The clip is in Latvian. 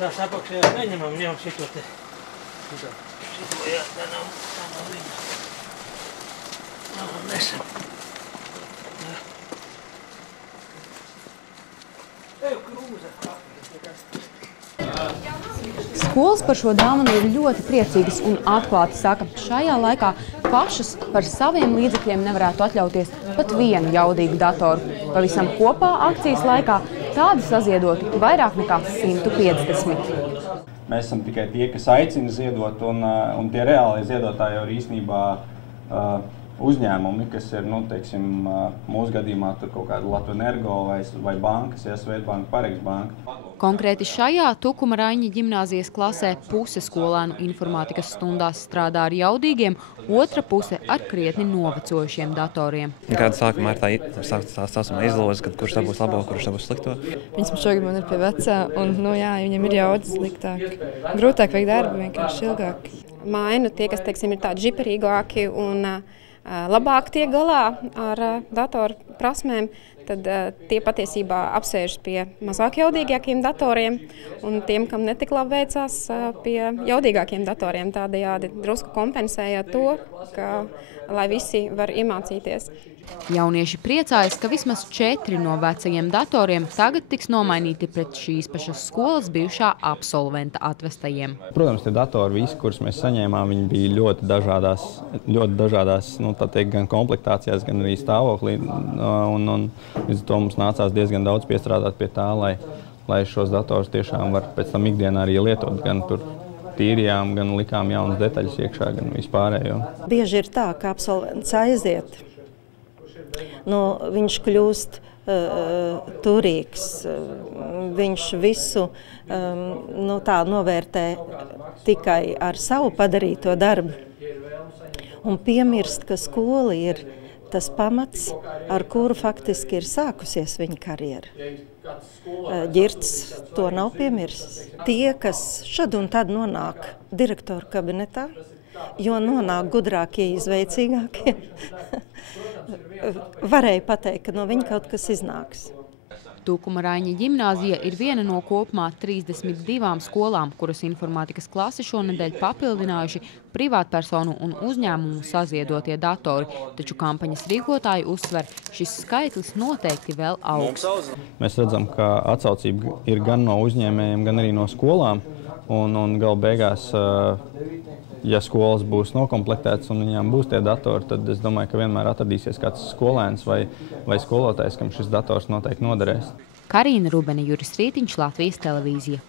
Tās apakšējā neņemam jau šito te. Šito jā, tā nav viņa. Nesam. Skolas par šo dāvanu ir ļoti priecīgas un atklāti saka, šajā laikā pašas par saviem līdzekļiem nevarētu atļauties pat vienu jaudīgu datoru. Pavisam kopā akcijas laikā tādu saziedoti vairāk nekā 150. Mēs esam tikai tie, kas aicina ziedot, un tie reālie ziedotāji jau ir īstenībā uzņēmumi, kas ir, teiksim, mūsu gadījumā tur kaut kāda Latvenergo vai bankas, ja Svetbanka, Pareigs banka. Konkrēti šajā Tukuma Raņa ģimnāzijas klasē puse skolēnu informātikas stundās strādā ar jaudīgiem, otra puse ar krietni novecojušiem datoriem. Kāda sākumā ir tā saucamā izloze, kad kurš dabūs labo, kurš dabūs slikto? Viņam šogad man ir pie vecā, un, viņam ir jaudas sliktāk. Grūtāk veikt darbu, vienkārši ilgāk. Mainu tie, kas, teiksim, ir tādi žiperīgāki un labāk tiek galā ar datoru prasmēm, tad tie patiesībā apsēžas pie mazāk jaudīgākiem datoriem, un tiem, kam netik labi veicās, pie jaudīgākiem datoriem, tādējādi drusku kompensējot to, lai visi var iemācīties. Jaunieši priecājas, ka vismaz 4 no vecajiem datoriem tagad tiks nomainīti pret šīs pašas skolas bijušā absolventa atvestajiem. Protams, tie datori visi, kurus mēs saņēmām, viņi bija ļoti dažādās tā teikt, gan komplektācijās, gan arī stāvoklī. Un līdz to mums nācās diezgan daudz piestrādāt pie tā, lai šos datorus tiešām var pēc tam ikdienā arī lietot, gan tur tīrijām, gan likām jaunas detaļas iekšā, gan vispārējo. Bieži ir tā, ka absolvents aiziet. Viņš kļūst turīgs, viņš visu tā novērtē tikai ar savu padarīto darbu un piemirst, ka skola ir tas pamats, ar kuru faktiski ir sākusies viņa karjera. Ģirds to nav piemirsis. Tie, kas šad un tad nonāk direktoru kabinetā, jo nonāk gudrākie, izveicīgākie, varēja pateikt, ka no viņa kaut kas iznāks. Tukuma Raņa ģimnāzija ir viena no kopumā 32 skolām, kuras informātikas klasi šonedēļ papildinājuši privātpersonu un uzņēmumu saviedotie datori, taču kampaņas rīkotāji uzsver, šis skaitlis noteikti vēl augs. Mēs redzam, ka atsaucība ir gan no uzņēmējiem, gan arī no skolām, un gala beigās, ja skolas būs nokomplektētas un viņām būs tie datori, tad es domāju, ka vienmēr atradīsies kāds skolēns vai skolotājs, kam šis dators noteikti noderēs. Karīna Rubene, Juris Rītiņš, Latvijas televīzija.